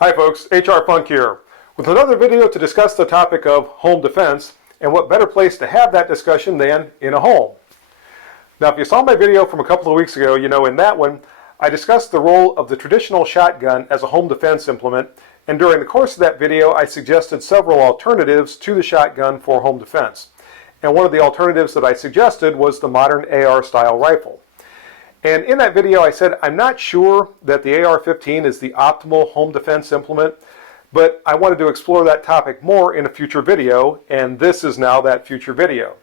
Hi folks, HR Funk here, with another video to discuss the topic of home defense, and what better place to have that discussion than in a home. Now if you saw my video from a couple of weeks ago, you know in that one I discussed the role of the traditional shotgun as a home defense implement, and during the course of that video I suggested several alternatives to the shotgun for home defense. And one of the alternatives that I suggested was the modern AR style rifle. And in that video I said I'm not sure that the AR15 is the optimal home defense implement, but I wanted to explore that topic more in a future video, and this is now that future video.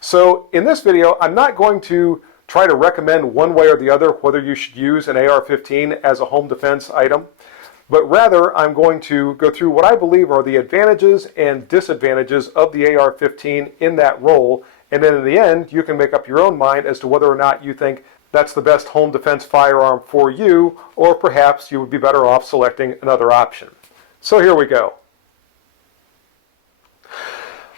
So in this video I'm not going to try to recommend one way or the other whether you should use an AR15 as a home defense item, but rather I'm going to go through what I believe are the advantages and disadvantages of the AR15 in that role, and then in the end you can make up your own mind as to whether or not you think that's the best home defense firearm for you, or perhaps you would be better off selecting another option. So here we go.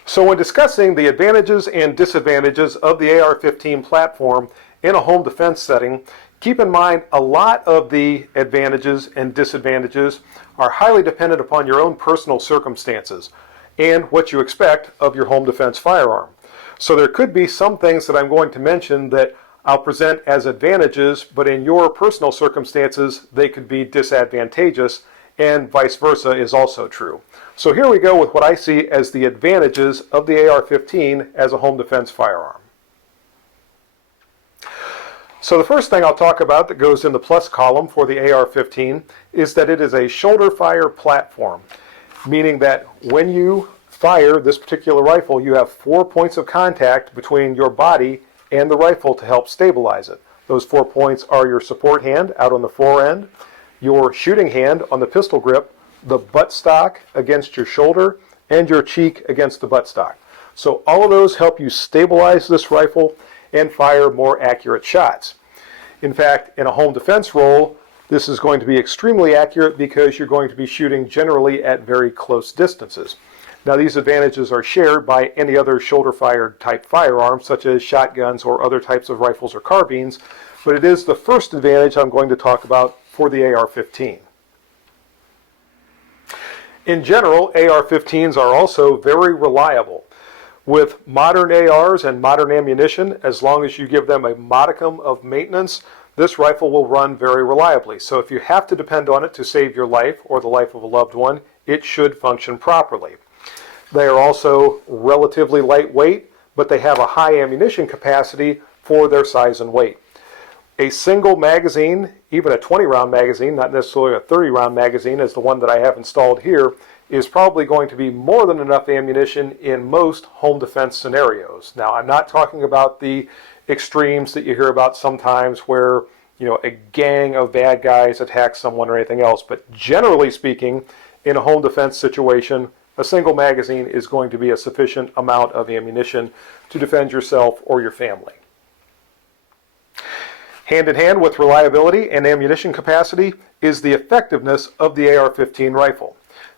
So when discussing the advantages and disadvantages of the AR15 platform in a home defense setting, keep in mind a lot of the advantages and disadvantages are highly dependent upon your own personal circumstances and what you expect of your home defense firearm. So there could be some things that I'm going to mention that I'll present as advantages, but in your personal circumstances they could be disadvantageous, and vice versa is also true. So here we go with what I see as the advantages of the AR-15 as a home defense firearm. So the first thing I'll talk about that goes in the plus column for the AR-15 is that it is a shoulder fire platform, meaning that when you fire this particular rifle you have 4 points of contact between your body and the rifle to help stabilize it. Those 4 points are your support hand out on the fore end, your shooting hand on the pistol grip, the buttstock against your shoulder, and your cheek against the buttstock. So all of those help you stabilize this rifle and fire more accurate shots. In fact, in a home defense role, this is going to be extremely accurate because you're going to be shooting generally at very close distances. Now these advantages are shared by any other shoulder-fired type firearm, such as shotguns or other types of rifles or carbines, but it is the first advantage I'm going to talk about for the AR-15. In general, AR-15s are also very reliable. With modern ARs and modern ammunition, as long as you give them a modicum of maintenance, this rifle will run very reliably. So if you have to depend on it to save your life or the life of a loved one, it should function properly. They are also relatively lightweight, but they have a high ammunition capacity for their size and weight. A single magazine, even a 20-round magazine, not necessarily a 30-round magazine as the one that I have installed here, is probably going to be more than enough ammunition in most home defense scenarios. Now, I'm not talking about the extremes that you hear about sometimes where, a gang of bad guys attack someone or anything else, but generally speaking, in a home defense situation, a single magazine is going to be a sufficient amount of ammunition to defend yourself or your family. Hand in hand with reliability and ammunition capacity is the effectiveness of the AR-15 rifle.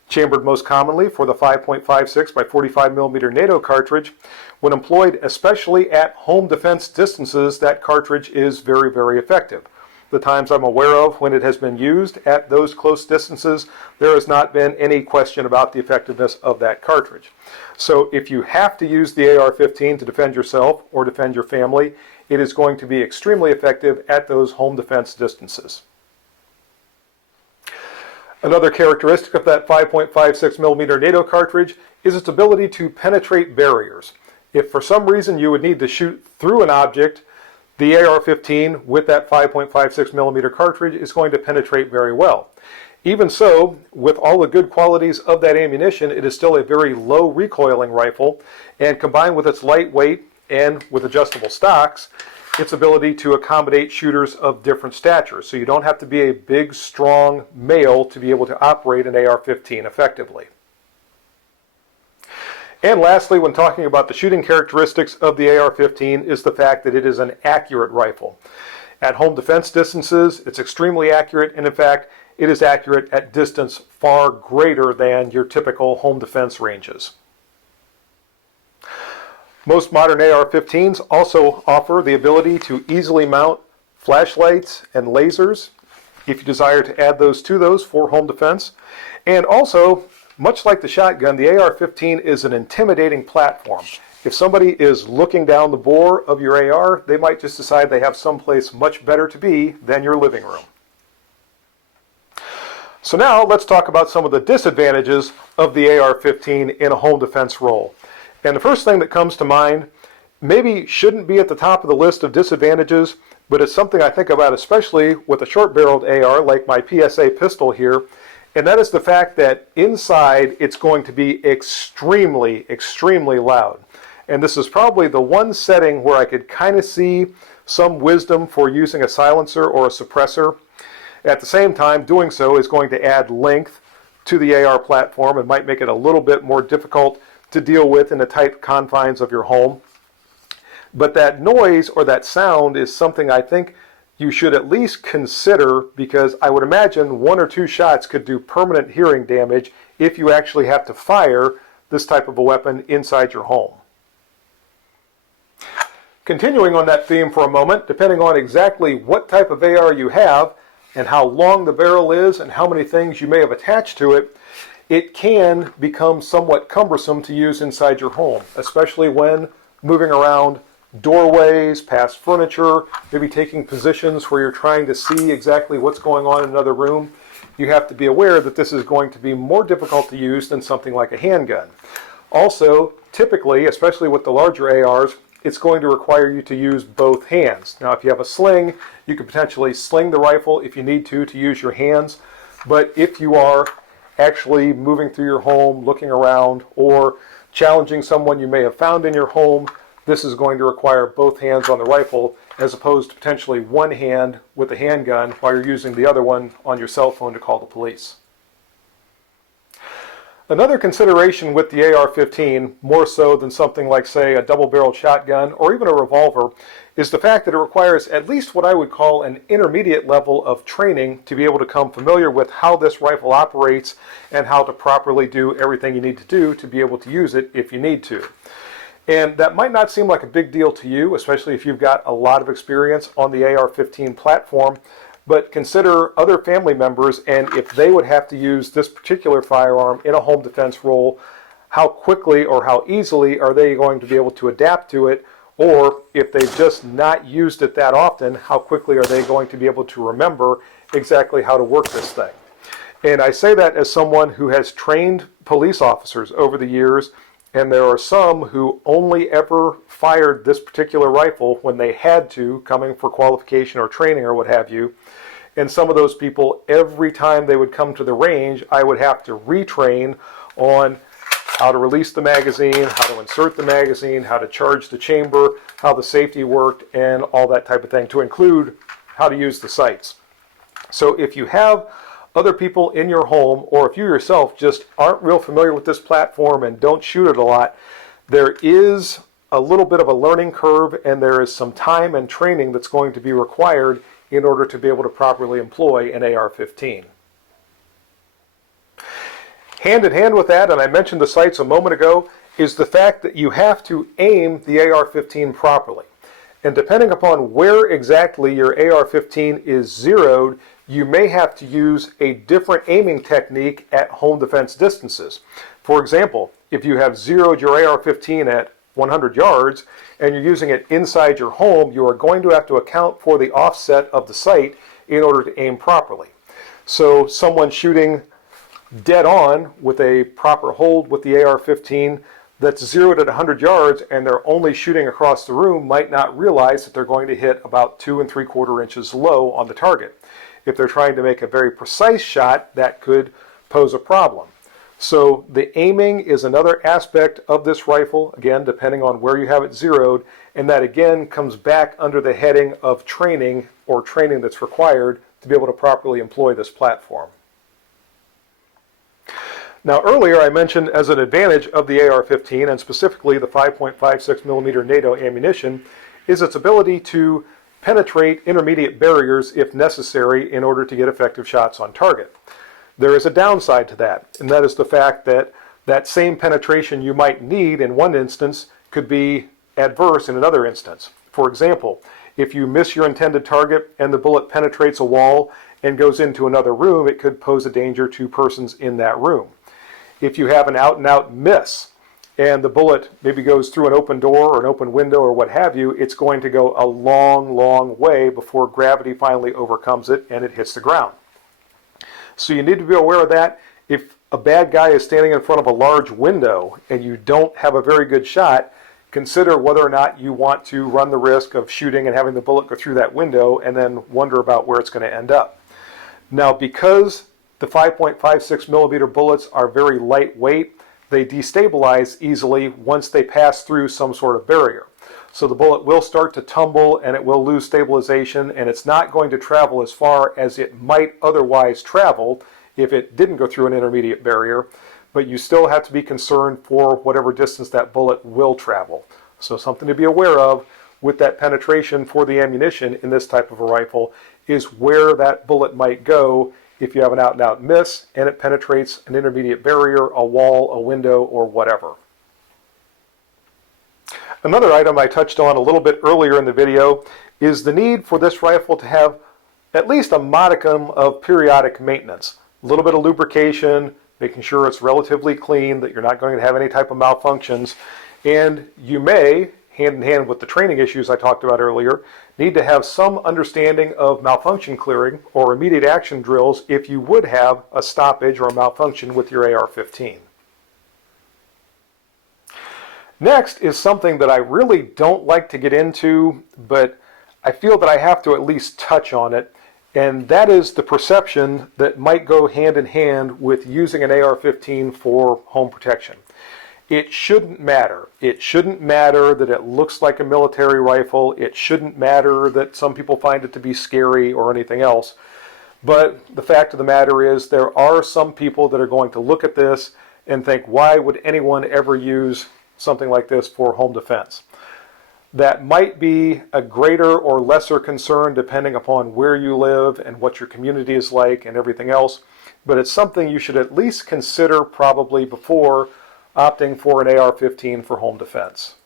Chambered most commonly for the 5.56 by 45 millimeter NATO cartridge, when employed especially at home defense distances, that cartridge is very, very effective. The times I'm aware of when it has been used at those close distances, there has not been any question about the effectiveness of that cartridge. So if you have to use the AR-15 to defend yourself or defend your family, it is going to be extremely effective at those home defense distances. Another characteristic of that 5.56 millimeter NATO cartridge is its ability to penetrate barriers. If for some reason you would need to shoot through an object, the AR-15 with that 5.56 millimeter cartridge is going to penetrate very well. Even so, with all the good qualities of that ammunition, it is still a very low recoiling rifle, and combined with its lightweight and with adjustable stocks, its ability to accommodate shooters of different statures. So you don't have to be a big, strong male to be able to operate an AR-15 effectively. And lastly, when talking about the shooting characteristics of the AR-15 is the fact that it is an accurate rifle. At home defense distances, it's extremely accurate, and in fact, it is accurate at distance far greater than your typical home defense ranges. Most modern AR-15s also offer the ability to easily mount flashlights and lasers if you desire to add those to those for home defense. And also, much like the shotgun, the AR-15 is an intimidating platform. If somebody is looking down the bore of your AR, they might just decide they have someplace much better to be than your living room. So now let's talk about some of the disadvantages of the AR-15 in a home defense role. And the first thing that comes to mind maybe shouldn't be at the top of the list of disadvantages, but it's something I think about especially with a short-barreled AR like my PSA pistol here, and that is the fact that inside it's going to be extremely, extremely loud. And this is probably the one setting where I could kind of see some wisdom for using a silencer or a suppressor. At the same time, doing so is going to add length to the AR platform and might make it a little bit more difficult to deal with in the tight confines of your home. But that noise or that sound is something I think you should at least consider, because I would imagine 1 or 2 shots could do permanent hearing damage if you actually have to fire this type of a weapon inside your home. Continuing on that theme for a moment, depending on exactly what type of AR you have and how long the barrel is and how many things you may have attached to it, it can become somewhat cumbersome to use inside your home, especially when moving around doorways, past furniture, maybe taking positions where you're trying to see exactly what's going on in another room. You have to be aware that this is going to be more difficult to use than something like a handgun. Also, typically, especially with the larger ARs, it's going to require you to use both hands. Now, if you have a sling, you could potentially sling the rifle if you need to use your hands. But if you are actually moving through your home, looking around, or challenging someone you may have found in your home, this is going to require both hands on the rifle, as opposed to potentially one hand with a handgun while you're using the other one on your cell phone to call the police. Another consideration with the AR-15, more so than something like, say, a double-barreled shotgun or even a revolver, is the fact that it requires at least what I would call an intermediate level of training to be able to become familiar with how this rifle operates and how to properly do everything you need to do to be able to use it if you need to. And that might not seem like a big deal to you, especially if you've got a lot of experience on the AR-15 platform, but consider other family members, and if they would have to use this particular firearm in a home defense role, how quickly or how easily are they going to be able to adapt to it? Or if they've just not used it that often, how quickly are they going to be able to remember exactly how to work this thing? And I say that as someone who has trained police officers over the years, and there are some who only ever fired this particular rifle when they had to, coming for qualification or training or what have you. And some of those people, every time they would come to the range, I would have to retrain on how to release the magazine, how to insert the magazine, how to charge the chamber, how the safety worked, and all that type of thing, to include how to use the sights. So if you have other people in your home, or if you yourself just aren't real familiar with this platform and don't shoot it a lot, there is a little bit of a learning curve, and there is some time and training that's going to be required in order to be able to properly employ an AR-15. Hand in hand with that, and I mentioned the sights a moment ago, is the fact that you have to aim the AR-15 properly. And depending upon where exactly your AR-15 is zeroed, you may have to use a different aiming technique at home defense distances. For example, if you have zeroed your AR-15 at 100 yards and you're using it inside your home, you are going to have to account for the offset of the sight in order to aim properly. So someone shooting dead on with a proper hold with the AR-15 that's zeroed at 100 yards and they're only shooting across the room might not realize that they're going to hit about 2 3/4 inches low on the target. If they're trying to make a very precise shot, that could pose a problem. So the aiming is another aspect of this rifle, again, depending on where you have it zeroed, and that again comes back under the heading of training, or training that's required to be able to properly employ this platform. Now earlier I mentioned as an advantage of the AR-15, and specifically the 5.56 millimeter NATO ammunition, is its ability to penetrate intermediate barriers if necessary in order to get effective shots on target. There is a downside to that, and that is the fact that that same penetration you might need in one instance could be adverse in another instance. For example, if you miss your intended target and the bullet penetrates a wall and goes into another room, it could pose a danger to persons in that room. If you have an out-and-out miss and the bullet maybe goes through an open door or an open window or what have you, it's going to go a long, long way before gravity finally overcomes it and it hits the ground. So you need to be aware of that. If a bad guy is standing in front of a large window and you don't have a very good shot, consider whether or not you want to run the risk of shooting and having the bullet go through that window and then wonder about where it's going to end up. Now, because the 5.56 millimeter bullets are very lightweight, they destabilize easily once they pass through some sort of barrier. So the bullet will start to tumble and it will lose stabilization, and it's not going to travel as far as it might otherwise travel if it didn't go through an intermediate barrier, but you still have to be concerned for whatever distance that bullet will travel. So something to be aware of with that penetration for the ammunition in this type of a rifle is where that bullet might go if you have an out-and-out miss and it penetrates an intermediate barrier, a wall, a window, or whatever. Another item I touched on a little bit earlier in the video is the need for this rifle to have at least a modicum of periodic maintenance. A little bit of lubrication, making sure it's relatively clean, that you're not going to have any type of malfunctions, and you may, hand in hand with the training issues I talked about earlier, need to have some understanding of malfunction clearing or immediate action drills if you would have a stoppage or a malfunction with your AR-15. Next is something that I really don't like to get into, but I feel that I have to at least touch on it, and that is the perception that might go hand in hand with using an AR-15 for home protection. It shouldn't matter. It shouldn't matter that it looks like a military rifle. It shouldn't matter that some people find it to be scary or anything else. But the fact of the matter is there are some people that are going to look at this and think, why would anyone ever use something like this for home defense? That might be a greater or lesser concern depending upon where you live and what your community is like and everything else, but it's something you should at least consider probably before opting for an AR-15 for home defense.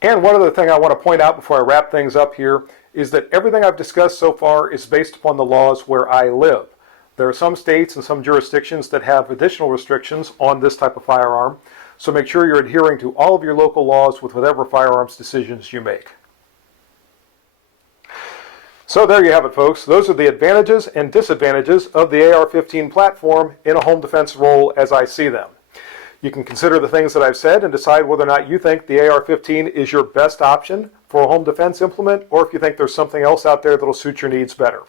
And one other thing I want to point out before I wrap things up here is that everything I've discussed so far is based upon the laws where I live. There are some states and some jurisdictions that have additional restrictions on this type of firearm, so make sure you're adhering to all of your local laws with whatever firearms decisions you make. So there you have it, folks. Those are the advantages and disadvantages of the AR-15 platform in a home defense role as I see them. You can consider the things that I've said and decide whether or not you think the AR-15 is your best option for a home defense implement, or if you think there's something else out there that'll suit your needs better.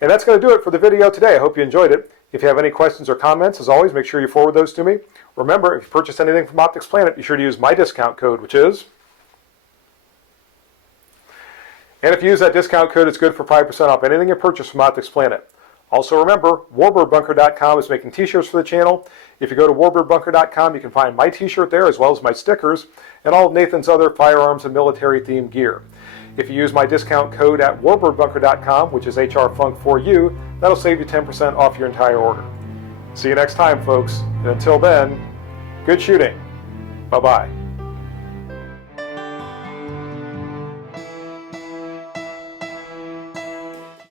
And that's going to do it for the video today. I hope you enjoyed it. If you have any questions or comments, as always, make sure you forward those to me. Remember, if you purchase anything from Optics Planet, be sure to use my discount code, which is... And if you use that discount code, it's good for 5% off anything you purchase from Optics Planet. Also remember, WarbirdBunker.com is making t-shirts for the channel. If you go to WarbirdBunker.com, you can find my t-shirt there as well as my stickers and all of Nathan's other firearms and military themed gear. If you use my discount code at WarbirdBunker.com, which is HRFUNK4U, that'll save you 10% off your entire order. See you next time, folks. And until then, good shooting. Bye-bye.